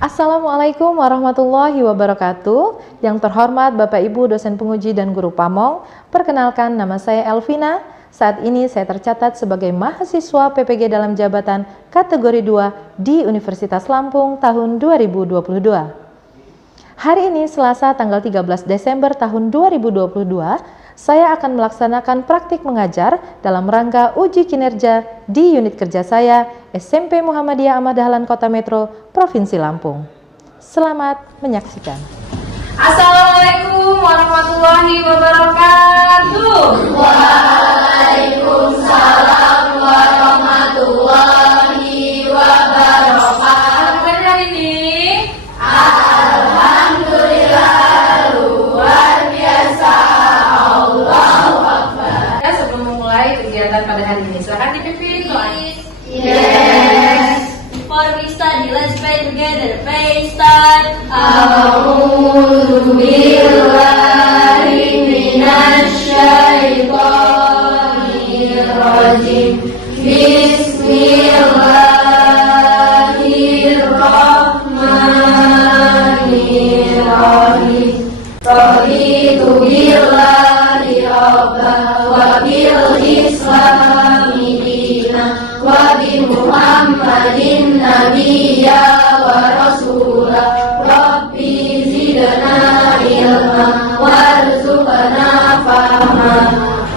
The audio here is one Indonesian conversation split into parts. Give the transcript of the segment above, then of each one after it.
Assalamualaikum warahmatullahi wabarakatuh. Yang terhormat Bapak Ibu dosen penguji dan guru Pamong, perkenalkan nama saya Elvina. Saat ini saya tercatat sebagai mahasiswa PPG dalam jabatan kategori 2 di Universitas Lampung tahun 2022. Hari ini Selasa tanggal 13 Desember tahun 2022, saya akan melaksanakan praktik mengajar dalam rangka uji kinerja di unit kerja saya SMP Muhammadiyah Ahmad Dahlan Kota Metro, Provinsi Lampung. Selamat menyaksikan. Assalamualaikum warahmatullahi wabarakatuh. Waalaikumsalam warahmatullahi wabarakatuh. Gimana hari ini? Alhamdulillah, luar biasa. Allahu Akbar. Ya, sebelum memulai kegiatan pada hari ini, silakan dipimpin doanya. Yes. Before we study, let's pray together. Pray start. A'udzu billahi minasy syaithanir rajim. Bismillahirrahmanirrahim. Raditu billahi rabban wa bil islami dinan wa bi Muhammadin nabiyya wa rasulah. Rabbi zidna ilma warzuqna fahma.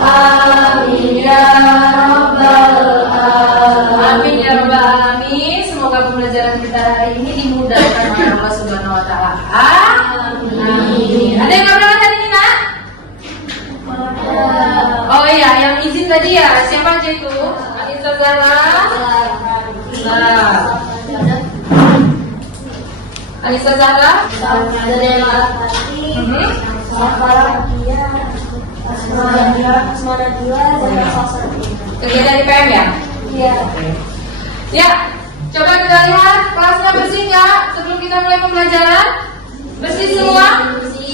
Amin ya rabbal Amin alamin. ya rabbal alamin. Semoga pembelajaran kita hari ini dimudahkan oleh Allah Subhanahu wa taala. Amin. Ada yang berangkat hari ini, Nak? Oh iya, yang izin tadi ya. Siapa aja itu? Anissa Zara. Anissa Zahra, kegiatan di PM ya? Iya. Ya, coba kita lihat kelasnya bersih nggak sebelum kita mulai pembelajaran? Bersih semua?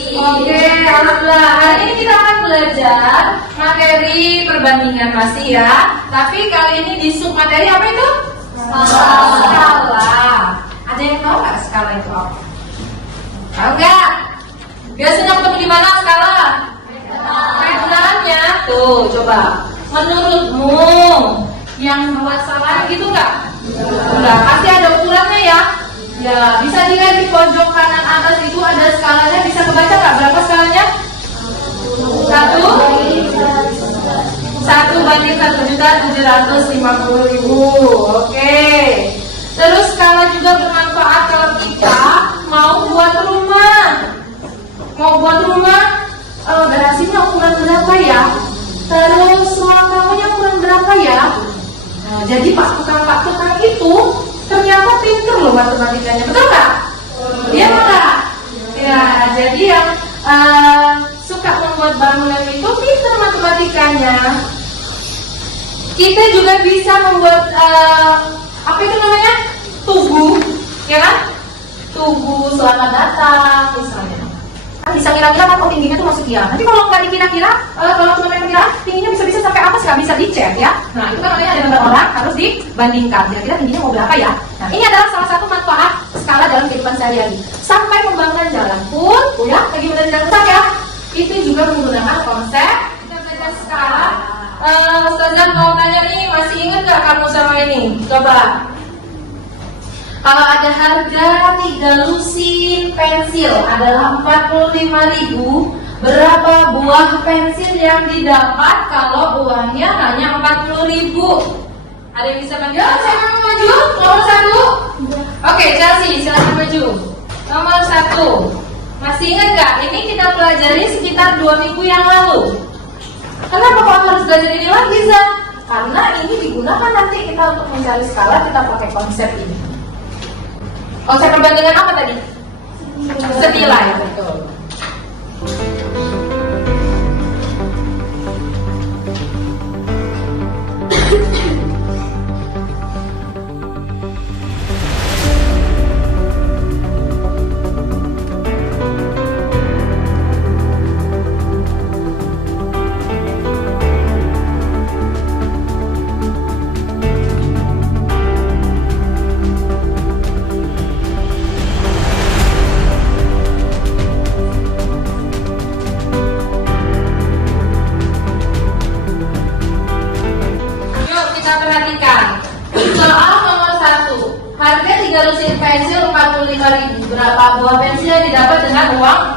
Oke, alhamdulillah. Hari ini kita akan belajar materi perbandingan masih ya. Tapi kali ini di sub materi apa itu? Skala. Ada yang tahu nggak skala itu apa? Tahu nggak? Biasanya ketemu di mana skala? Penggunaannya tuh, coba. Menurutmu yang buat salah gitu nggak? Enggak, pasti ada ukurannya ya. Ya, bisa dilihat di pojok kanan atas itu ada skalanya, bisa kebaca nggak? Berapa skalanya? 1 banding 1.750.000. Oke. Terus skala juga bermanfaat kalau kita mau buat rumah. Garasinya ukuran berapa ya? Terus ruang tamunya ukuran berapa ya? Nah, jadi pak tukang itu ternyata pinter loh matematikanya, betul nggak? Iya nggak? Ya, jadi yang suka membuat bangunan itu pinter matematikanya. Kita juga bisa membuat apa itu namanya? Tugu, ya kan? Tugu selamat datang misalnya. Bisa kira-kira kan tingginya tuh maksudnya. Nanti kalau nggak dikira-kira, kalau cuma kira tingginya bisa sampai apa sih? Nggak bisa dicek ya. Nah itu kan namanya ada gambar orang harus dibandingkan. Kira-kira tingginya mau berapa ya? Nah ini adalah salah satu manfaat skala dalam kehidupan sehari-hari. Sampai pembangunan jalan pun, ya lagi benar-benar besar ya. Itu juga menggunakan konsep kita belajar skala. Ustazah mau tanya nih, masih ingat nggak kamu sama ini? Coba. Kalau ada harga 3 lusin pensil adalah 45.000, berapa buah pensil yang didapat kalau uangnya hanya 40.000? Ada yang bisa menjawab? Saya mau maju. Nomor 1. Oke, Chelsea, silakan maju. Nomor 1. Masih ingat nggak? Ini kita pelajari sekitar 2 minggu yang lalu. Kenapa kok harus belajar ini lagi, Zah? Karena ini digunakan nanti kita untuk mencari skala, kita pakai konsep ini. Konsep perbandingan apa tadi? Senilai, betul.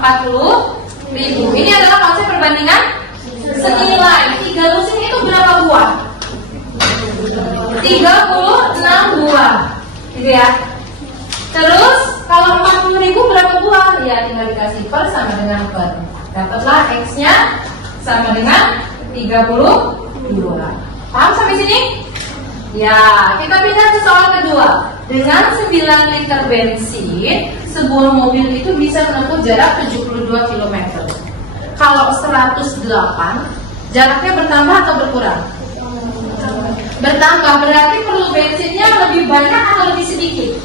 40.000. Ini adalah konsep perbandingan senilai. 3 lusin itu berapa buah? 36 buah, gitu ya. Terus kalau 40.000 berapa buah? Ya tinggal dikasih per sama dengan per. Dapatlah X-nya sama dengan 32. Paham sampai sini? Ya, kita pindah ke soal kedua. Dengan 9 liter bensin, sebuah mobil itu bisa menempuh jarak 72 km. Kalau 108, jaraknya bertambah atau berkurang? Bertambah, berarti perlu bensinnya lebih banyak atau lebih sedikit?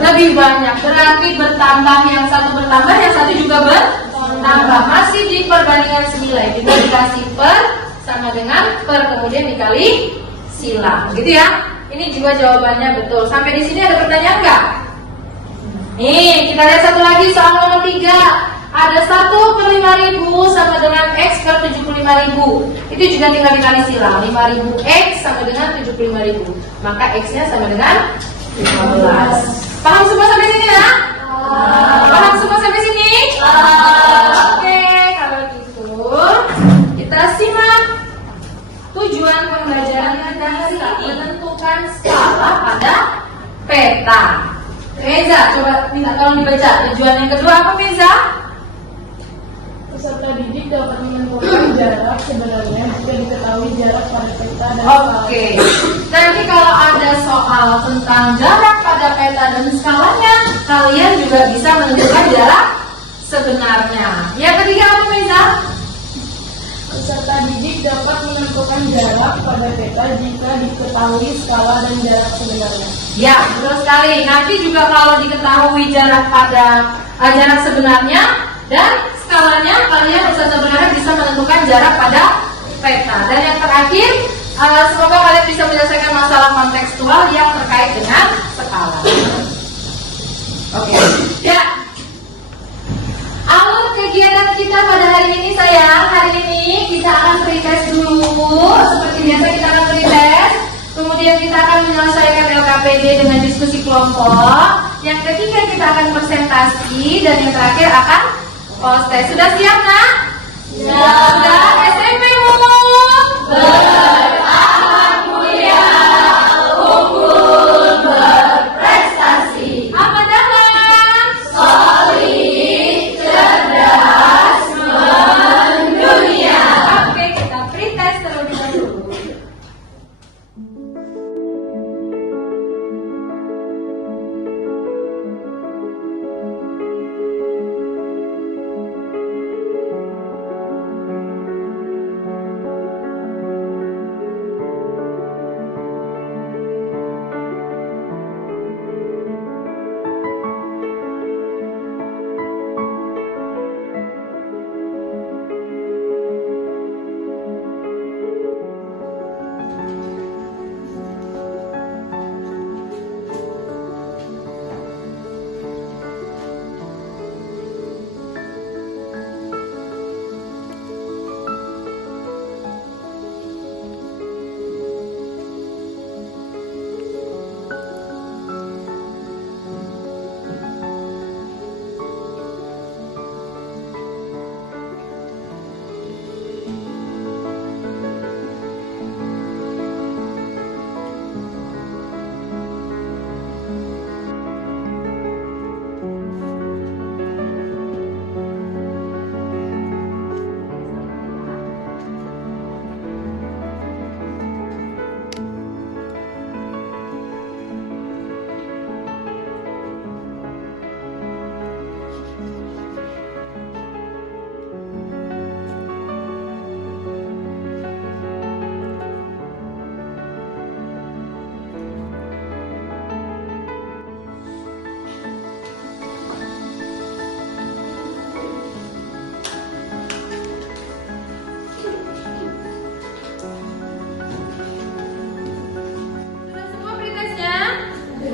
Lebih banyak, berarti bertambah, yang satu bertambah, yang satu juga bertambah. Masih di perbandingan senilai, kita dikasih per sama dengan per, kemudian dikali silang, gitu ya. Ini juga jawabannya betul. Sampai di sini ada pertanyaan nggak? Nih, kita lihat satu lagi, soal nomor 3. Ada 1/5000 sama dengan X per 75.000. Itu juga tinggal dikali silang. 5.000 X sama dengan 75.000. Maka X-nya sama dengan 15. Paham semua sampai sini ya? Paham semua sampai sini? Oke, kalau gitu kita simak tujuan pembelajaran dari menentukan skala pada peta. Meza, coba minta tolong dibaca. Tujuan yang kedua apa, Meza? Peserta didik dapat menentukan jarak sebenarnya jika diketahui jarak pada peta dan Oke. Nanti kalau ada soal tentang jarak pada peta dan skalanya, kalian juga bisa menentukan jarak sebenarnya. Yang ketiga apa, Meza? peserta didik dapat menentukan jarak pada peta jika diketahui skala dan jarak sebenarnya. Ya, betul sekali. Nanti juga kalau diketahui jarak pada jarak sebenarnya dan skalanya, kalian sebenarnya bisa menentukan jarak pada peta. Dan yang terakhir, semoga kalian bisa menyelesaikan masalah kontekstual yang terkait dengan skala. Oke. Ya. Alur kegiatan kita pada hari ini, sayang. Hari ini kita akan pretest dulu. Seperti biasa kita akan pretest. Kemudian kita akan menyelesaikan LKPD dengan diskusi kelompok. Yang ketiga kita akan presentasi. Dan yang terakhir akan post-test. Sudah siap, nak? Sudah. SMP umum Berakhir mulia, unggul berprestasi, apa dalam? solid, cerdas, mendunia. Oke, kita pretest terlebih dahulu.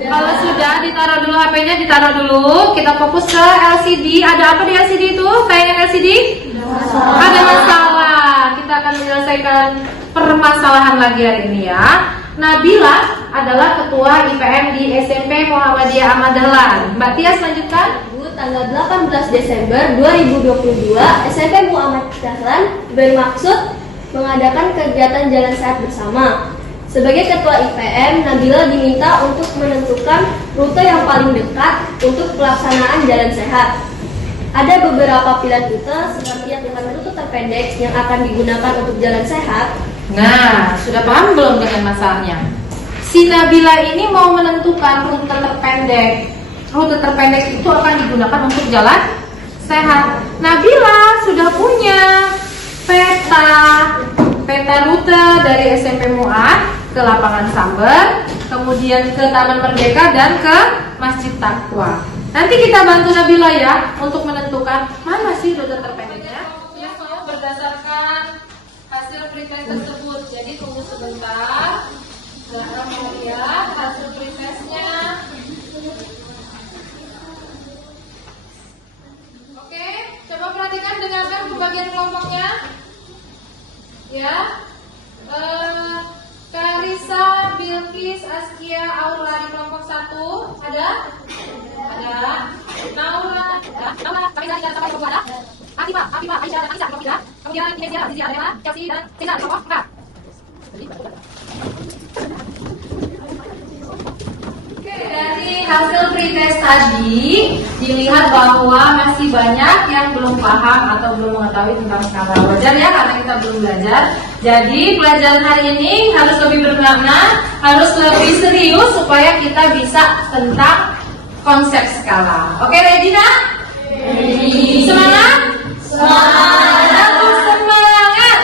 Kalau sudah, ditaruh dulu HP-nya, ditaruh dulu. Kita fokus ke LCD. Ada apa di LCD itu? Tayangan LCD? Ada masalah. Kita akan menyelesaikan permasalahan lagi hari ini ya. Nabila adalah ketua IPM di SMP Muhammadiyah Ahmad Dahlan. Mbak Tias lanjutkan. tanggal 18 Desember 2022, SMP Muhammad Dahlan bermaksud mengadakan kegiatan jalan sehat bersama. Sebagai ketua IPM, Nabila diminta untuk menentukan rute yang paling dekat untuk pelaksanaan jalan sehat. Ada beberapa pilihan rute seperti yang rute terpendek yang akan digunakan untuk jalan sehat. Nah, sudah paham belum dengan masalahnya? Si Nabila ini mau menentukan rute terpendek. Rute terpendek itu akan digunakan untuk jalan sehat. Nabila sudah punya peta rute dari SMP Mu'ad ke Lapangan Samber, kemudian ke Taman Merdeka dan ke Masjid Taqwa. Nanti kita bantu Nabila ya untuk menentukan mana sih rute terpendeknya berdasarkan hasil pretest tersebut. Jadi tunggu sebentar, Zahra mau lihat hasil pretestnya. Oke, coba perhatikan, dengarkan pembagian kelompoknya. Ya, Karisa, Bilkis, Askia, Aura di kelompok 1 ada? Naura, Karisa, Aisyah, sampai kelompok 2 ada? Afifa, Aisyah, dan Aisyah kelompok 3. Kemudian Indonesia, Zizi, Adela, Chelsea, dan Cesar di kelompok 4. Dari hasil pretest tadi dilihat bahwa masih banyak yang belum paham atau belum mengetahui tentang skala. Wajar ya, karena kita belum belajar. Jadi pelajaran hari ini harus lebih bermakna, harus lebih serius supaya kita bisa tentang konsep skala. Oke, Regina? Semangat? Semangat! Semangat!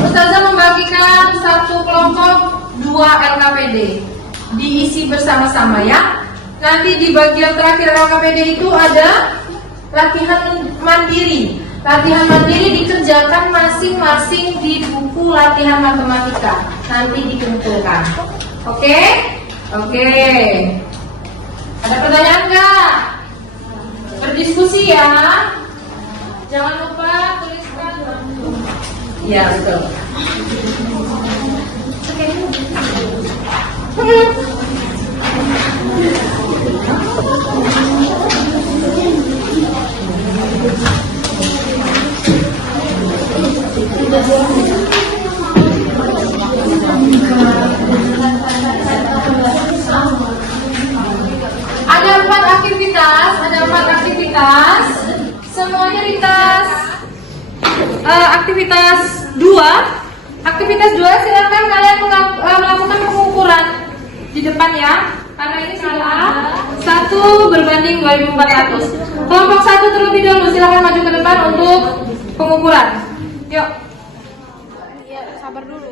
Ustazah membagikan satu kelompok 2 LKPD, diisi bersama-sama ya. Nanti di bagian terakhir LKPD itu ada latihan mandiri. Latihan mandiri dikerjakan masing-masing di buku latihan matematika. Nanti dikumpulkan. Oke? Oke. Ada pertanyaan nggak? Berdiskusi ya. Jangan lupa tuliskan. Ya, betul. Ada 4 aktivitas. Semuanya di tas. Aktivitas 2. Aktivitas 2 silakan kalian melakukan pengukuran di depan ya. Karena ini skala 1 berbanding 2400. Kelompok 1 terlebih dahulu silakan maju ke depan untuk pengukuran. Yuk. Ya, sabar dulu.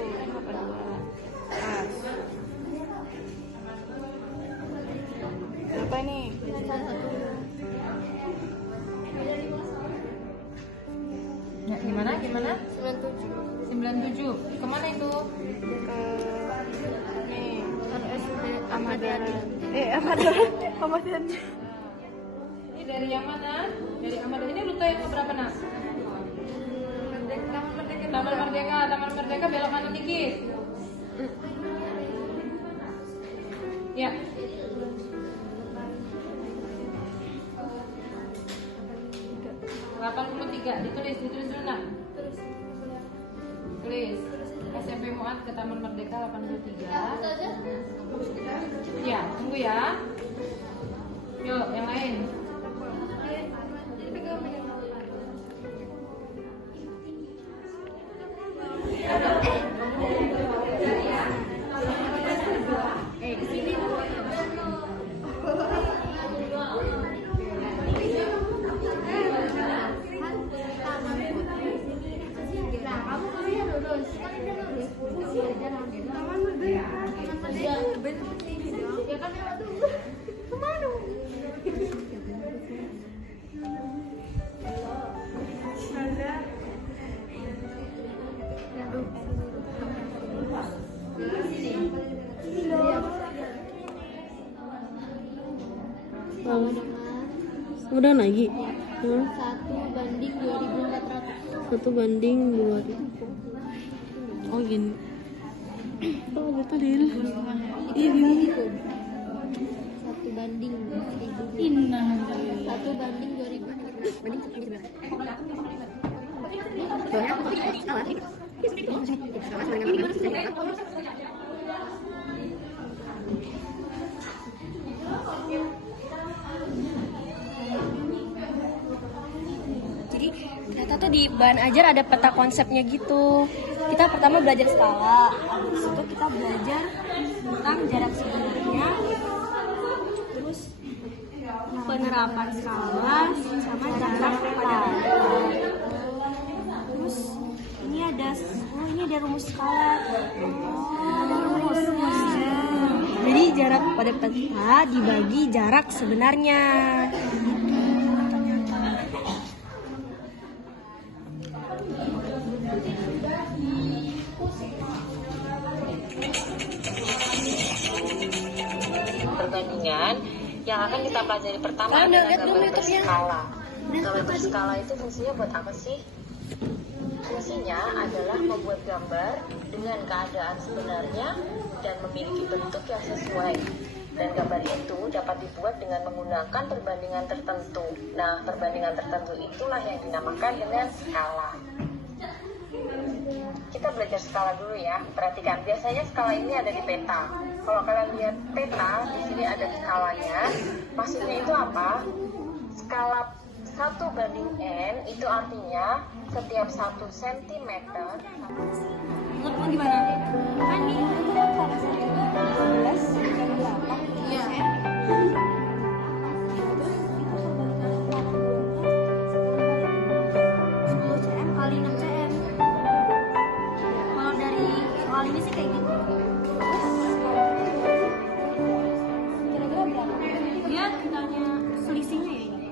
Apa ini? Ya, gimana? 97. Kemana itu? Nih, SD Ahmadiyah. Ini dari yang mana? Dari Ahmadiyah. Ini rute yang keberapa, Nak? Taman Merdeka belok kanan dikit. Ya. ditulis dulu nak. Tulis SMP Mu'ad ke Taman Merdeka 83. Ya, tunggu ya. Yuk, yang lain. Udah lagi? 1/2400. 1/2000. Oh gini. Oh, betul, Dil. Ini 1 banding 1000. indah. 1 banding 2000. Banding sebenarnya. Jadi ternyata tuh di bahan ajar ada peta konsepnya gitu. Kita pertama belajar skala, habis itu kita belajar tentang jarak sebenarnya, terus penerapan skala sama jarak peta. Terus ini ada rumus skala. Ada rumus. Jadi jarak pada peta dibagi jarak sebenarnya. Perbandingan yang akan kita pelajari pertama adalah gambar berskala. Gambar berskala itu fungsinya buat apa sih? Fungsinya adalah membuat gambar dengan keadaan sebenarnya dan memiliki bentuk yang sesuai. Dan gambar itu dapat dibuat dengan menggunakan perbandingan tertentu. Nah, perbandingan tertentu itulah yang dinamakan dengan skala. Kita belajar skala dulu ya. Perhatikan, biasanya skala ini ada di peta. Kalau kalian lihat peta, di sini ada skalanya. Maksudnya itu apa? Skala 1 banding N itu artinya setiap 1 cm. Menurut kamu gimana? Kan nih, salah satunya 12 dan 8. Iya. cm kali 6 cm. Kalau dari soal ini sih kayak gitu. Kira-kira berapa? Dia tanya selisihnya ya ini.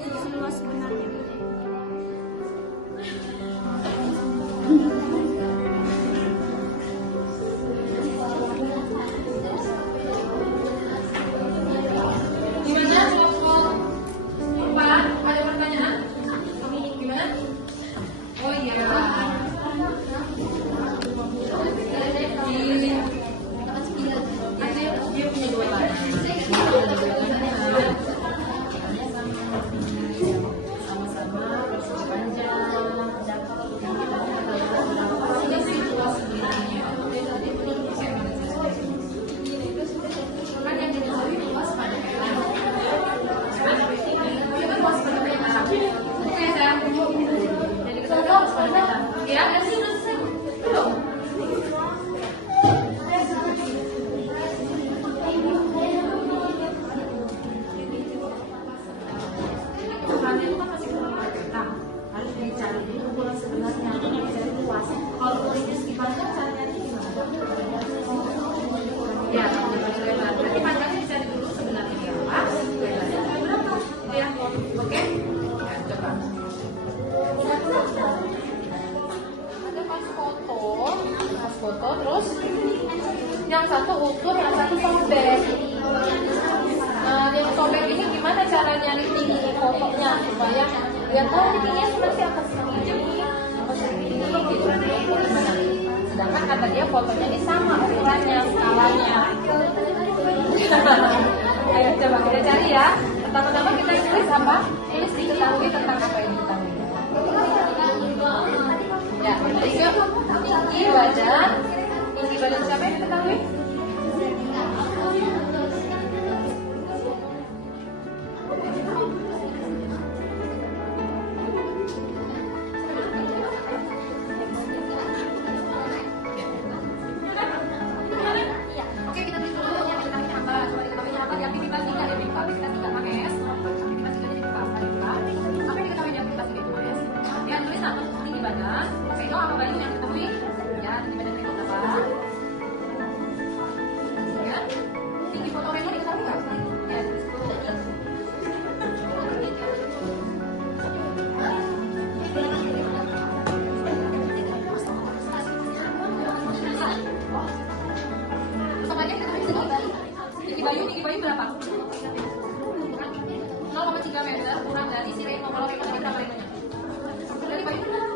Selisih luas sebenarnya. Gimana kelompok 4? Ada pertanyaan? Gimana? Oh iya. Dia punya 2 bahan. Sama-sama proses panjang. Kan yang ditulis luas pada ya, udah selesai. Belum. Ukurannya itu kan masih kurang. Nah, harus dicari dulu ukuran sebenarnya, dicari luas. Kalau ukurannya sekitar kan caranya gimana? Ya, nanti panjangnya dicari dulu sebenarnya berapa, lebarnya berapa. Ya, oke? Ya, coba. Ada pas foto terus yang satu utuh, yang satu sobek. Nah, yang sobek ini gimana cara nyari tinggi fotonya supaya lihat tahu ini tingginya seperti apa segini apa segini gitu. Sedangkan kata dia fotonya ini sama ukurannya, skalanya. Ayo coba kita cari ya. Pertama-tama kita tulis apa? Tulis diketahui tentang apa yang diketahui. Ya, jadi ke tinggi badan siapa yang diketahui? Oke, kita tulis dulu yang diketahui apa? Coba diketahui apa? Di aktivitas 3 ya, aktivitas 3 pakai S. Aktivitas 3 jadi apa? Apa yang diketahui di aktivitas 3 itu S? Ya, tulis satu tinggi badan. Oke, itu apa badan yang diketahui? Ya, tinggi badan itu berapa? Ya, tinggi foto Reno diketahui nggak? Ya, tulis dulu. Tinggi bayu berapa? 0,3 meter kurang dari si Reno. Kalau Reno tadi berapa Renonya? Dari bayu berapa?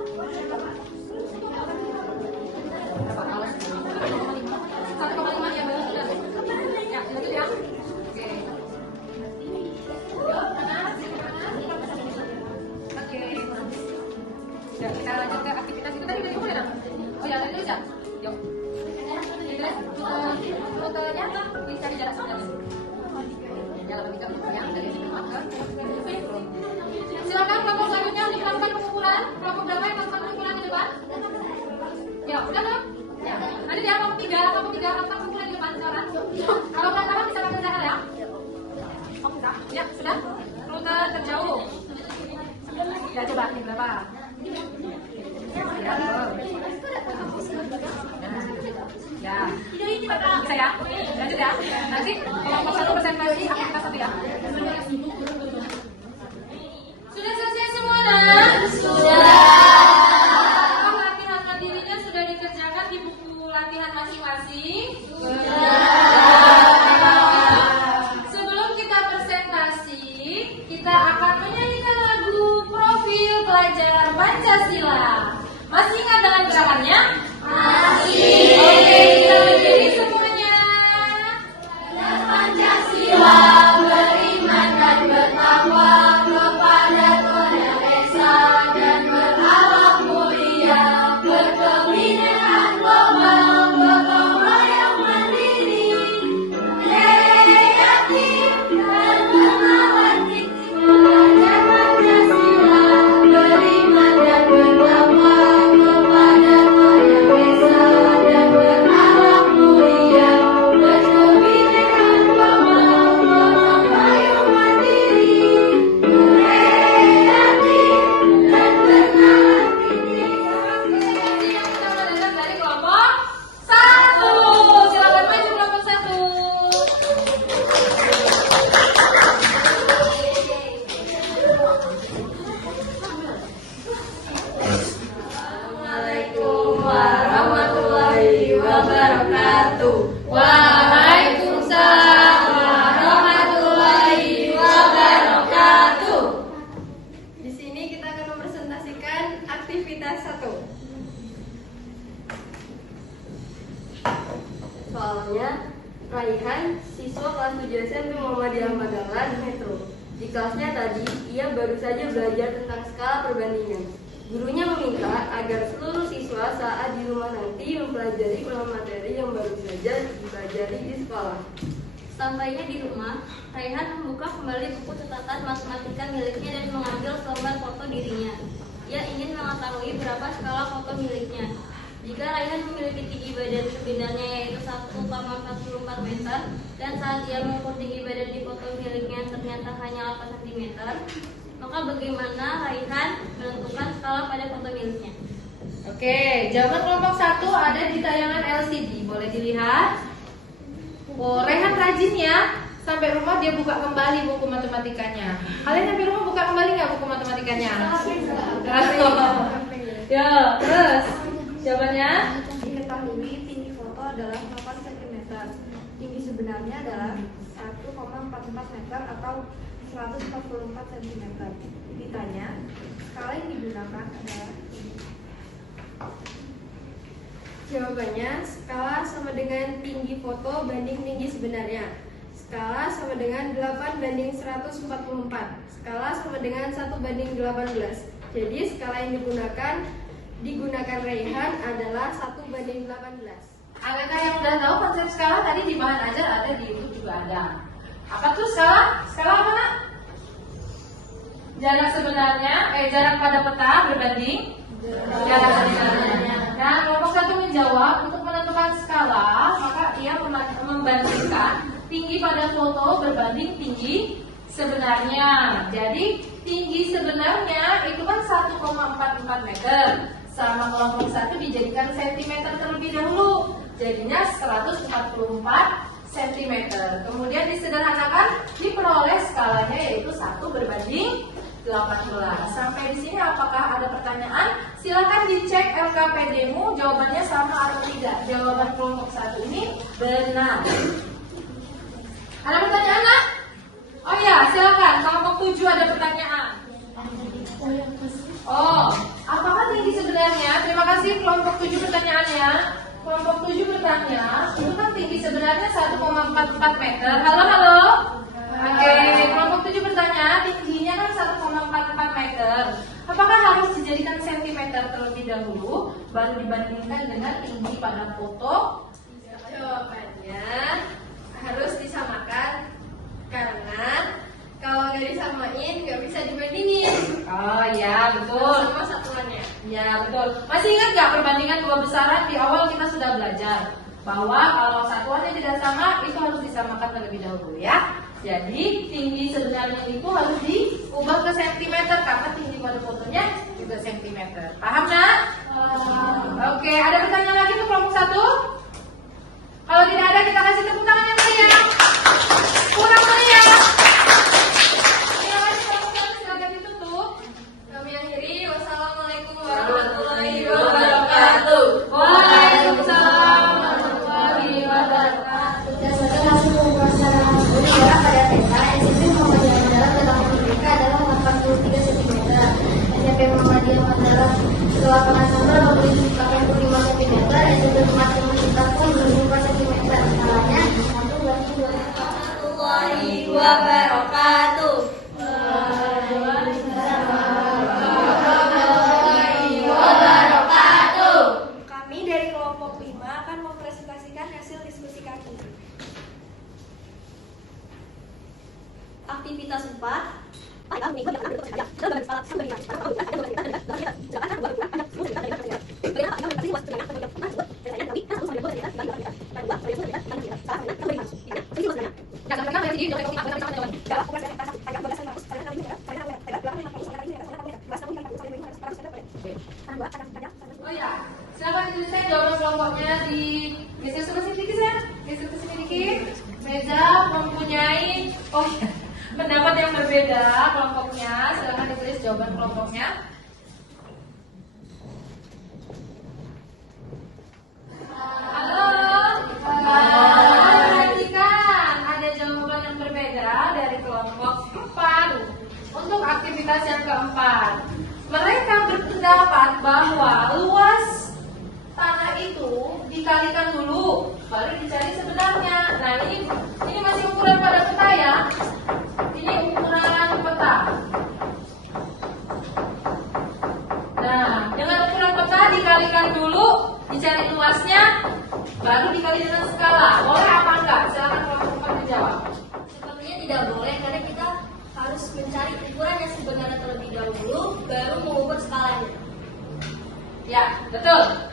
Kalau jarak sebenarnya. Dalam logika yang dari sini ke silakan kelompok selanjutnya dilakukan pengumpulan. Kelompok berapa yang melakukan pengumpulan di depan? Ya, udah belum? Ya. Nanti dia kelompok 3 lakukan pengumpulan di depan sekarang. Kalau kawan-kawan bisa pakai udahan ya? Oh, sudah? Ya, sudah? Rute terjauh. Ya, coba ini berapa? Ya, bisa ya? Lanjut ya. Nanti kelompok 1% PWI aktivitas 1 ya. Sudah selesai semua, nak? Sudah. Latihan mandirinya sudah dikerjakan di buku latihan masing-masing? Sebelum kita presentasi, kita akan menyanyikan lagu profil pelajar Pancasila. Masih ingat dengan gerakannya? Masih. Oke, kita berdiri semuanya. Pancasila beriman dan bertakwa kepada Tuhan Yang Esa dan berakhlak mulia, berkebinekaan global, gotong royong mandiri, kreatif dan berlawan kepada Pancasila beriman dan bertakwa kepada Tuhan Yang Esa dan berakhlak mulia, berkebinekaan global, gotong royong mandiri, kreatif dan bernalar tinggi. Yang pertama datang dari kelompok 1. Silakan maju kelompok 1. Assalamualaikum warahmatullahi wabarakatuh. Waalaikumsalam warahmatullahi wabarakatuh. Di sini kita akan mempresentasikan aktivitas 1. Soalnya, Raihan, siswa kelas 7 SMP Muhammadiyah Magelang Metro. Di kelasnya tadi, ia baru saja belajar tentang skala perbandingan. Gurunya meminta agar seluruh siswa saat di rumah nanti mempelajari ulang materi yang baru saja dipelajari di sekolah. Sampainya di rumah, Raihan membuka kembali buku catatan matematika miliknya dan mengambil selembar foto dirinya. Ia ingin mengetahui berapa skala foto miliknya. Jika Raihan memiliki tinggi badan sebenarnya yaitu 1,44 meter dan saat ia mengukur tinggi badan di foto miliknya ternyata hanya 8 cm, maka bagaimana Raihan menentukan skala pada foto miliknya? Oke, jawaban kelompok 1 ada di tayangan LCD. Boleh dilihat. Oh, Raihan rajin ya. Sampai rumah dia buka kembali buku matematikanya. Kalian sampai rumah buka kembali nggak buku matematikanya? Ya, terus jawabannya? Diketahui tinggi foto adalah 8 cm. Tinggi sebenarnya adalah 1,44 meter atau 144 cm. Ditanya, skala yang digunakan adalah Jawabannya, skala sama dengan tinggi foto banding tinggi sebenarnya. Skala sama dengan 8 banding 144. Skala sama dengan 1 banding 18. Jadi skala yang digunakan Raihan adalah 1 banding 18. Adakah yang udah tahu konsep skala tadi di bahan ajar ada, di YouTube juga ada. Apa tuh skala? Skala apa, nak? Jarak sebenarnya, jarak pada peta berbanding jarak sebenarnya. Nah, kelompok 1 menjawab untuk menentukan skala, maka ia membandingkan tinggi pada foto berbanding tinggi sebenarnya. Jadi tinggi sebenarnya itu kan 1,44 meter. Sama kelompok 1 dijadikan cm terlebih dahulu. Jadinya 144 cm. Kemudian disederhanakan diperoleh skalanya yaitu 1 berbanding 18. Sampai di sini apakah ada pertanyaan? Silakan dicek LKPD-mu jawabannya sama atau tidak. Jawaban kelompok 1 ini benar. Ada pertanyaan, nak? Oh ya, silakan. Kelompok 7 ada pertanyaan. Oh, apakah tinggi sebenarnya? Terima kasih kelompok 7 pertanyaannya. Kelompok 7 bertanya, itu kan tinggi sebenarnya 1,44 meter. Halo. Oke, kelompok 7 bertanya, tingginya kan 1,44 meter. Apakah harus dijadikan sentimeter terlebih dahulu, baru dibandingkan dengan tinggi pada foto? Jawabannya harus disamakan bahwa kalau satuannya tidak sama itu harus disamakan terlebih dahulu ya. Jadi tinggi sebenarnya itu harus diubah ke sentimeter karena tinggi pada fotonya juga sentimeter. Paham nak? Oke, ada pertanyaan lagi untuk kelompok 1? Kalau tidak ada kita kasih tepuk tangan yang meriah. Kurang meriah. Silakan ditutup. Kami akhiri. Wassalamualaikum warahmatullahi wabarakatuh. Waalaikumsalam warahmatullahi wabarakatuh. Berdasarkan hasil pengukuran secara langsung jarak pada peta, SMP Muhammadiyah Mandala Batang Merdeka adalah 83 cm. SMP Muhammadiyah Mandala Lapangan Sambal memiliki 85 cm. SMP Tempat Pemerintah pun 24 cm. Skalanya 1/2. Warahmatullahi wabarakatuh. Kami dari kelompok 5 akan mempresentasikan hasil diskusi kami. Aktivitas 4. Oh ya, silakan dituliskan jawaban kelompoknya di geser ke sini dikit ya, geser ke sini dikit. Meja mempunyai pendapat yang berbeda kelompoknya. Silakan ditulis jawaban kelompoknya. Halo. Perhatikan, ada jawaban yang berbeda dari kelompok 4 untuk aktivitas yang keempat. Mereka berpendapat bahwa luas tanah itu dikalikan dulu, baru dicari sebenarnya. Nah ini masih ukuran pada peta ya. Ini ukuran peta. Nah dengan ukuran peta dikalikan dulu, dicari luasnya, baru dikali dengan skala. Boleh apa enggak? Silakan kelompok 4 menjawab. Sepertinya tidak boleh karena kita harus mencari ukuran yang sebenarnya terlebih dahulu, baru mengukur skalanya. Ya, betul.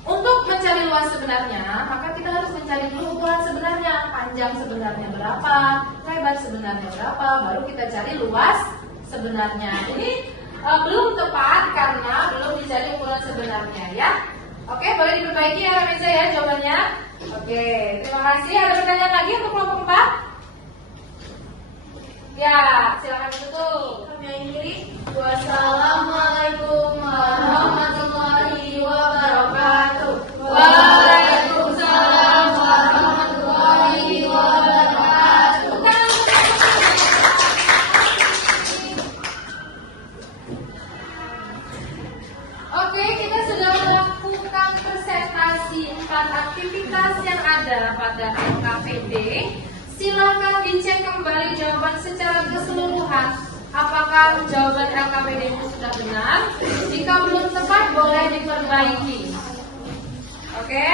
Untuk mencari luas sebenarnya, maka kita harus mencari dulu ukuran sebenarnya. Panjang sebenarnya berapa, lebar sebenarnya berapa, baru kita cari luas sebenarnya. Ini belum tepat karena belum dicari ukuran sebenarnya ya. Oke, boleh diperbaiki ya Reza ya jawabannya. Oke, terima kasih. Ada pertanyaan lagi untuk kelompok 4? Ya, silakan tutup. Kami akhiri. Wassalamualaikum warahmatullahi wabarakatuh. Waalaikumsalam warahmatullahi wabarakatuh. Oke, kita sudah melakukan presentasi 4 aktivitas yang ada pada LKPD. Silakan dicek kembali jawaban secara keseluruhan. Apakah jawaban LKPD itu sudah benar? Jika belum tepat, boleh diperbaiki. Oke?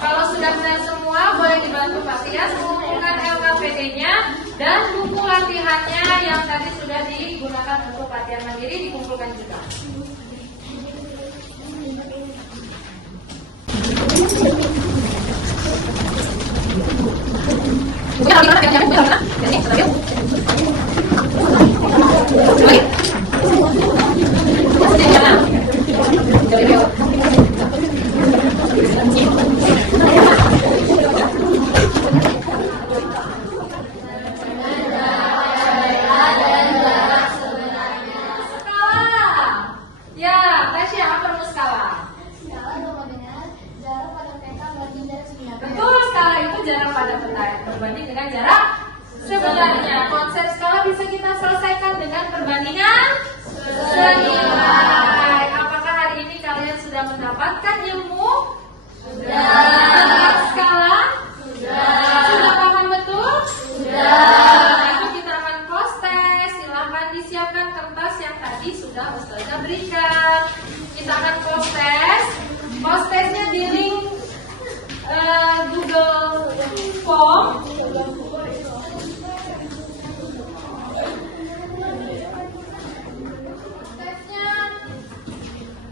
Kalau sudah benar semua, boleh dibantu Pak Tias mengumpulkan LKPD-nya dan buku latihannya yang tadi sudah digunakan untuk latihan mandiri dikumpulkan juga. Betul, skala itu jarak pada peta berbanding dengan jarak sebenarnya. Konsep skala bisa kita selesaikan dengan perbandingan senilai. Apakah hari ini kalian sudah mendapatkan ilmu? Sudah. Skala? Sudah. Sudah paham betul? Sudah. Itu kita akan post test. Silahkan disiapkan kertas yang tadi sudah Ustazah berikan. Kita akan post test. Post testnya di link Google Form.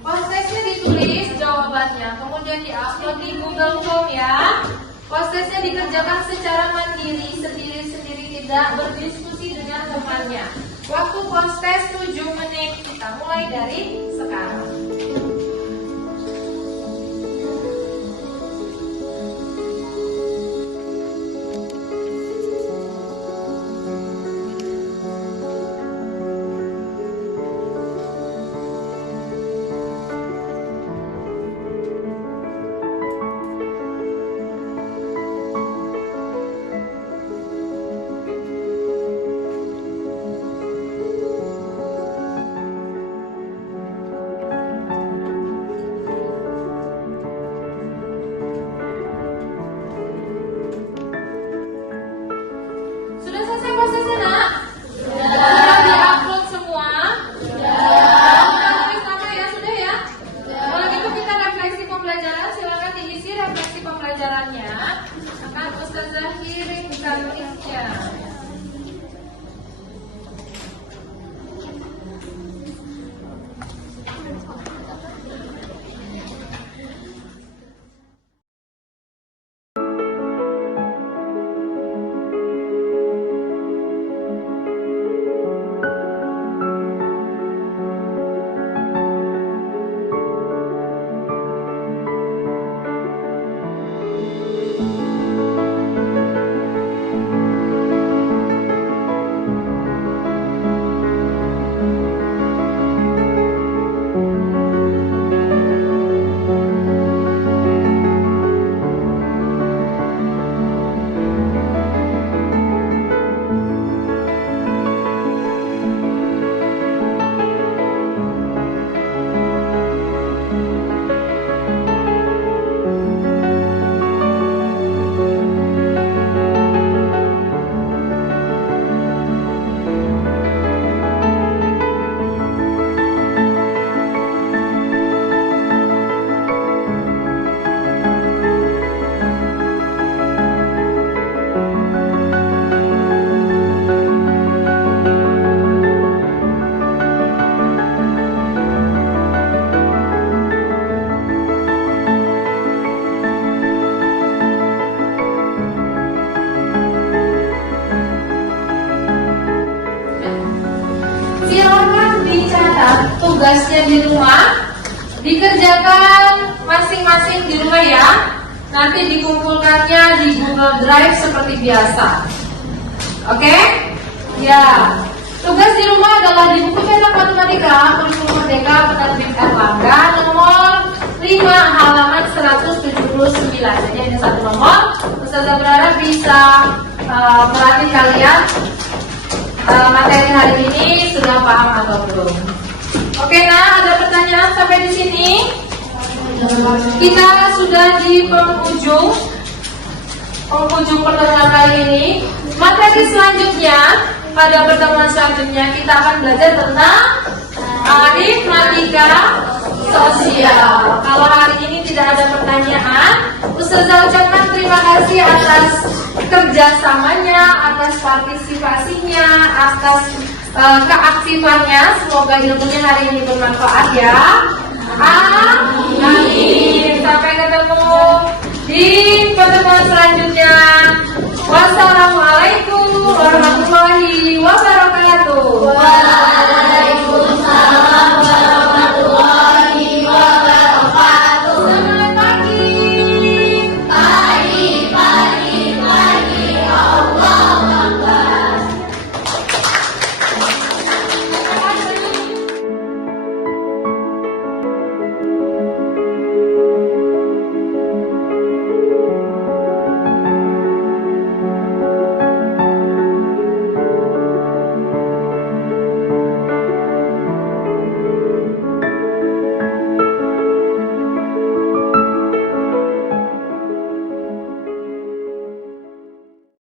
Prosesnya ditulis jawabannya, kemudian diupload di Google Form ya. Prosesnya dikerjakan secara mandiri, sendiri-sendiri, tidak berdiskusi dengan temannya. Waktu proses 7 menit, kita mulai dari sekarang. Sudah selesai prosesnya, Nak? Sudah di-upload semua? Sudah tulis nama ya, sudah ya? Kalau gitu kita refleksi pembelajaran, silakan diisi refleksi pembelajarannya. Akan Ustazah kirimkan linknya. Silakan dicatat tugasnya di rumah, dikerjakan masing-masing di rumah ya. Nanti dikumpulkannya di Google Drive seperti biasa. Oke? Ya. Tugas di rumah adalah di buku cetak matematika Kurikulum Merdeka Penerbit Erlangga nomor 5 halaman 179. Jadi ada satu nomor. Ustazah berharap bisa melatih kalian materi hari ini sudah paham atau belum? Oke, nah ada pertanyaan sampai di sini? Kita sudah di penghujung pertemuan kali ini. Materi selanjutnya, pada pertemuan selanjutnya kita akan belajar tentang aritmatika sosial. Kalau hari ini tidak ada pertanyaan, Ustazah ucapkan terima kasih atas kerjasamanya, atas partisipasinya, atas keaktifannya. Semoga ilmunya hari ini bermanfaat ya. Amin. Sampai ketemu di pertemuan selanjutnya.